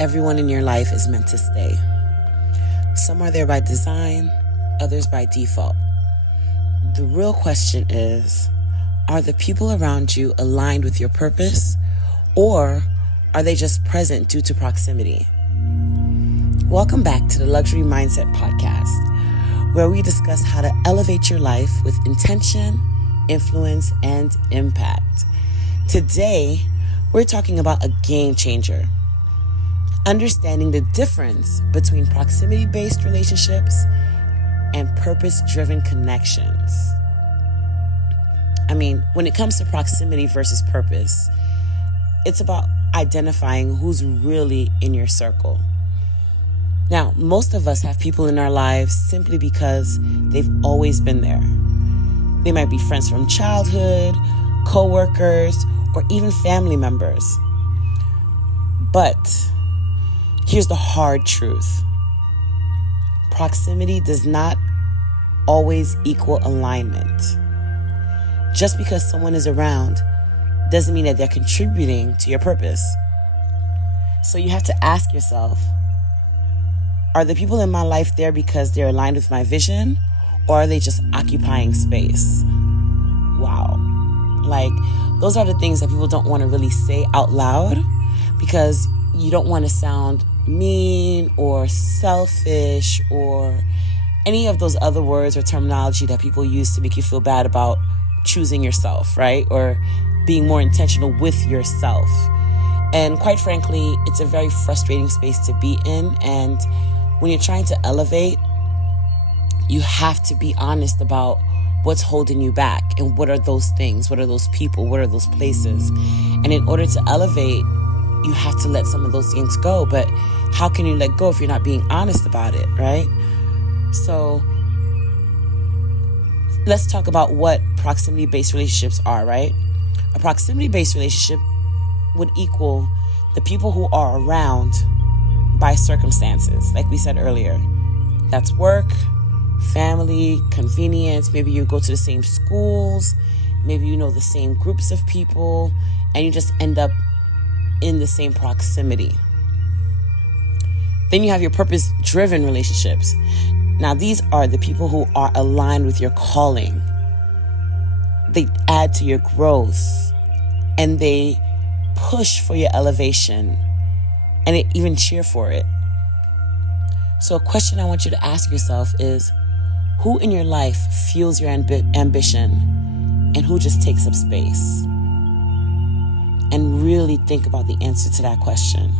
everyone in your life is meant to stay. Some are there by design, others by default. The real question is, are the people around you aligned with your purpose, or are they just present due to proximity? Welcome back to the Luxury Mindset Podcast, where we discuss how to elevate your life with intention, influence, and impact. Today, we're talking about a game changer. Understanding the difference between proximity-based relationships and purpose-driven connections. When it comes to proximity versus purpose, it's about identifying who's really in your circle. Now, most of us have people in our lives simply because they've always been there. They might be friends from childhood, co-workers, or even family members. But here's the hard truth. Proximity does not always equal alignment. Just because someone is around doesn't mean that they're contributing to your purpose. So you have to ask yourself, are the people in my life there because they're aligned with my vision, or are they just occupying space? Wow. Those are the things that people don't want to really say out loud because you don't want to sound mean or selfish or any of those other words or terminology that people use to make you feel bad about choosing yourself, right? Or being more intentional with yourself. And quite frankly, it's a very frustrating space to be in. And when you're trying to elevate, you have to be honest about what's holding you back and what are those things, what are those people, what are those places. And in order to elevate, you have to let some of those things go. But how can you let go if you're not being honest about it, right? So let's talk about what proximity-based relationships are, right? A proximity-based relationship would equal the people who are around by circumstances, like we said earlier. That's work, family, convenience. Maybe you go to the same schools. Maybe you know the same groups of people, and you just end up in the same proximity. Then you have your purpose-driven relationships. Now, these are the people who are aligned with your calling. They add to your growth, and they push for your elevation, and they even cheer for it. So a question I want you to ask yourself is, who in your life fuels your ambition, and who just takes up space? And really think about the answer to that question.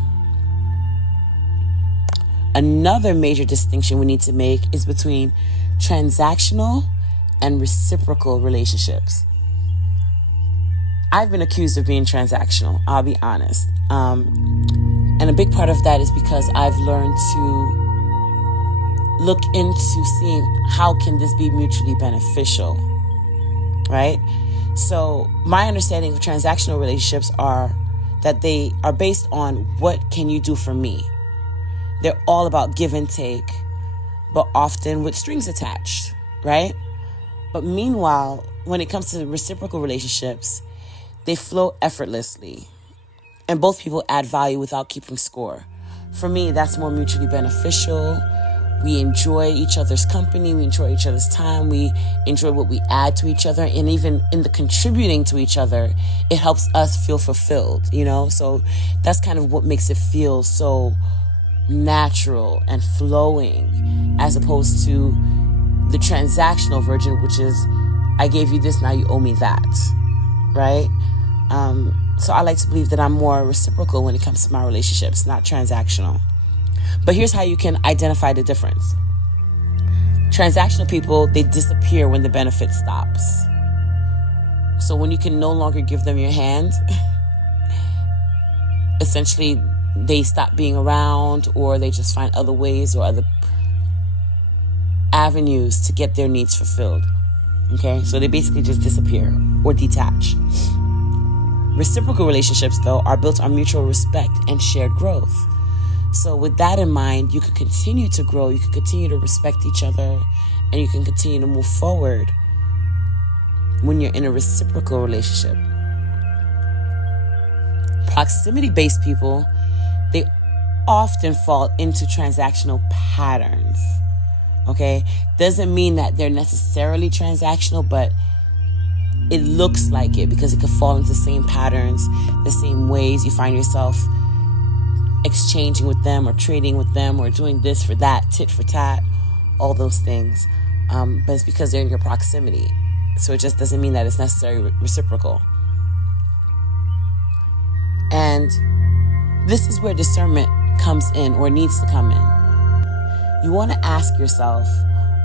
Another major distinction we need to make is between transactional and reciprocal relationships. I've been accused of being transactional, I'll be honest. And a big part of that is because I've learned to look into seeing how can this be mutually beneficial, right? So my understanding of transactional relationships are that they are based on what can you do for me. They're all about give and take, but often with strings attached, right? But meanwhile, when it comes to reciprocal relationships, they flow effortlessly, and both people add value without keeping score. For me, that's more mutually beneficial. We enjoy each other's company. We enjoy each other's time. We enjoy what we add to each other. And even in the contributing to each other, it helps us feel fulfilled, So that's kind of what makes it feel so natural and flowing, as opposed to the transactional version, which is, I gave you this, now you owe me that, right? So I like to believe that I'm more reciprocal when it comes to my relationships, not transactional. But here's how you can identify the difference. Transactional people, they disappear when the benefit stops. So when you can no longer give them your hand, essentially they stop being around, or they just find other ways or other avenues to get their needs fulfilled. Okay, so they basically just disappear or detach. Reciprocal relationships, though, are built on mutual respect and shared growth. So with that in mind, you could continue to grow, you could continue to respect each other, and you can continue to move forward when you're in a reciprocal relationship. Proximity-based people, they often fall into transactional patterns. Okay? Doesn't mean that they're necessarily transactional, but it looks like it because it could fall into the same patterns, the same ways you find yourself exchanging with them or trading with them or doing this for that, tit for tat, all those things. But it's because they're in your proximity. So it just doesn't mean that it's necessarily reciprocal. And this is where discernment comes in or needs to come in. You want to ask yourself,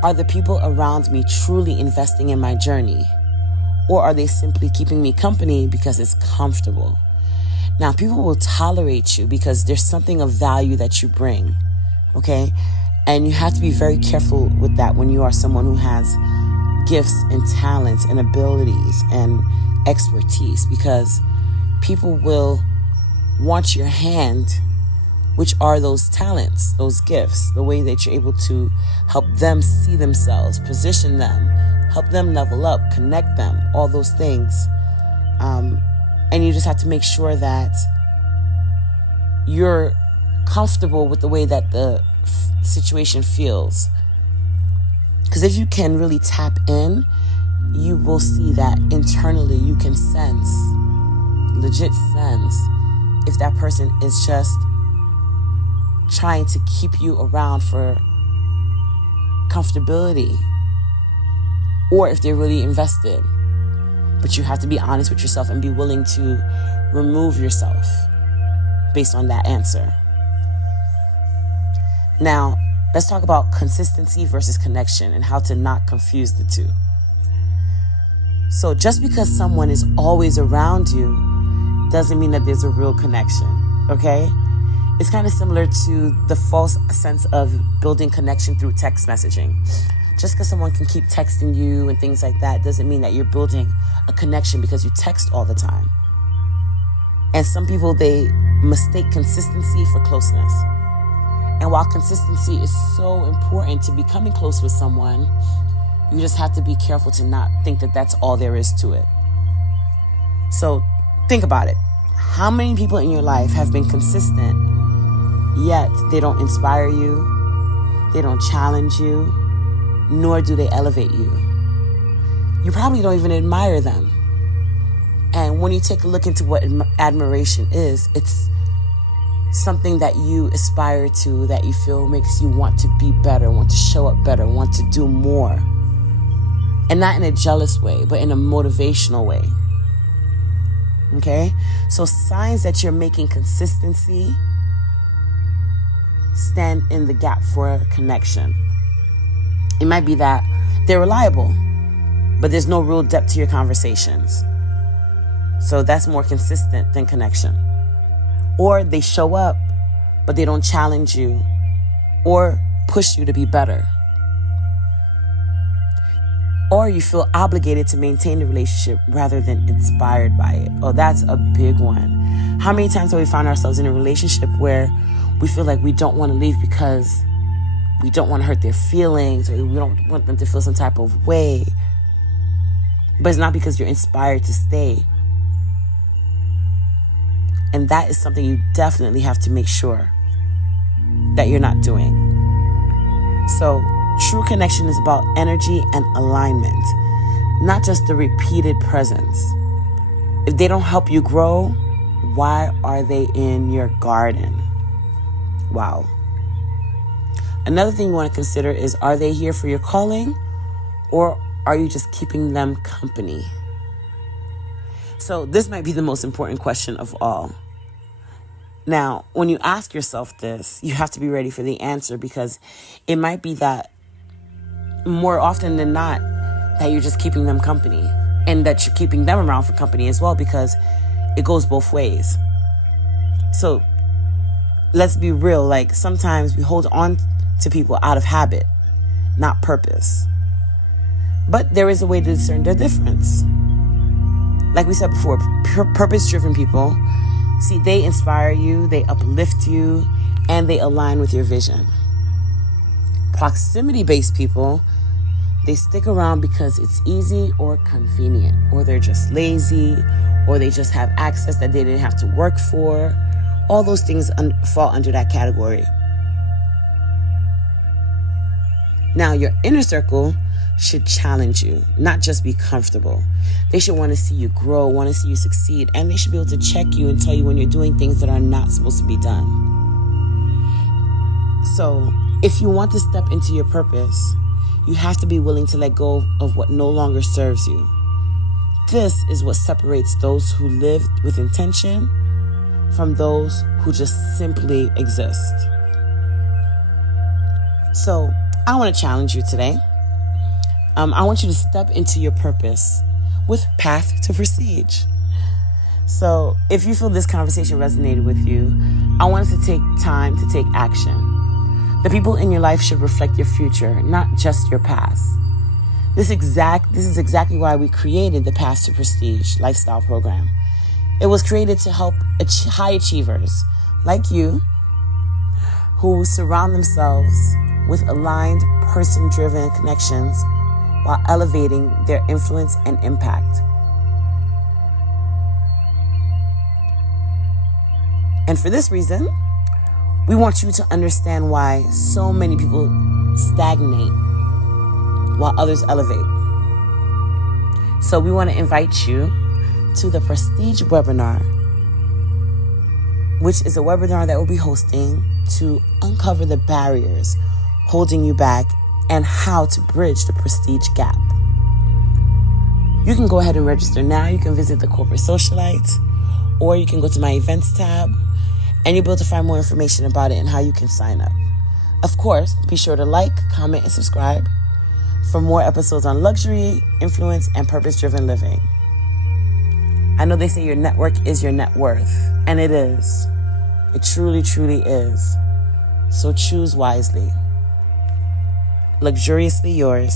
are the people around me truly investing in my journey? Or are they simply keeping me company because it's comfortable? Now, people will tolerate you because there's something of value that you bring, okay? And you have to be very careful with that when you are someone who has gifts and talents and abilities and expertise, because people will want your hand, which are those talents, those gifts, the way that you're able to help them see themselves, position them, help them level up, connect them, all those things. And you just have to make sure that you're comfortable with the way that the situation feels. Because if you can really tap in, you will see that internally you can sense, legit sense, if that person is just trying to keep you around for comfortability, or if they're really invested. But you have to be honest with yourself and be willing to remove yourself based on that answer. Now, let's talk about consistency versus connection and how to not confuse the two. So just because someone is always around you doesn't mean that there's a real connection, okay? It's kind of similar to the false sense of building connection through text messaging. Just because someone can keep texting you and things like that doesn't mean that you're building a connection because you text all the time. And some people, they mistake consistency for closeness. And while consistency is so important to becoming close with someone, you just have to be careful to not think that that's all there is to it. So think about it. How many people in your life have been consistent, yet they don't inspire you, they don't challenge you, nor do they elevate you? You probably don't even admire them. And when you take a look into what admiration is, it's something that you aspire to, that you feel makes you want to be better, want to show up better, want to do more. And not in a jealous way, but in a motivational way. Okay? So signs that you're making consistency stand in the gap for connection. It might be that they're reliable, but there's no real depth to your conversations. So that's more consistent than connection. Or they show up, but they don't challenge you or push you to be better. Or you feel obligated to maintain the relationship rather than inspired by it. Oh, that's a big one. How many times have we found ourselves in a relationship where we feel like we don't want to leave because we don't want to hurt their feelings, or we don't want them to feel some type of way? But it's not because you're inspired to stay. And that is something you definitely have to make sure that you're not doing. So true connection is about energy and alignment, not just the repeated presence. If they don't help you grow, why are they in your garden? Wow. Another thing you want to consider is, are they here for your calling, or are you just keeping them company? So this might be the most important question of all. Now, when you ask yourself this, you have to be ready for the answer, because it might be that more often than not that you're just keeping them company, and that you're keeping them around for company as well, because it goes both ways. So let's be real. Like, sometimes we hold on to people out of habit, not purpose. But there is a way to discern their difference. Like we said before, purpose-driven people, see, they inspire you, they uplift you, and they align with your vision. Proximity-based people, they stick around because it's easy or convenient, or they're just lazy, or they just have access that they didn't have to work for, All those things fall under that category. Now, your inner circle should challenge you, not just be comfortable. They should want to see you grow, want to see you succeed, and they should be able to check you and tell you when you're doing things that are not supposed to be done. So, if you want to step into your purpose, you have to be willing to let go of what no longer serves you. This is what separates those who live with intention from those who just simply exist. So, I want to challenge you today. I want you to step into your purpose with path to prestige. So if you feel this conversation resonated with you, I want us to take time to take action. The people in your life should reflect your future, not just your past. This is exactly why we created the Path to Prestige lifestyle program. It was created to help high achievers like you who surround themselves with aligned, person-driven connections while elevating their influence and impact. And for this reason, we want you to understand why so many people stagnate while others elevate. So we want to invite you to the Prestige webinar, which is a webinar that we'll be hosting to uncover the barriers holding you back and how to bridge the prestige gap. You can go ahead and register now. You can visit the Corporate Socialite, or you can go to my events tab, and you'll be able to find more information about it and how you can sign up. Of course, be sure to like, comment, and subscribe for more episodes on luxury, influence, and purpose-driven living. I know they say your network is your net worth, and it is. It truly, truly is. So choose wisely. Luxuriously yours,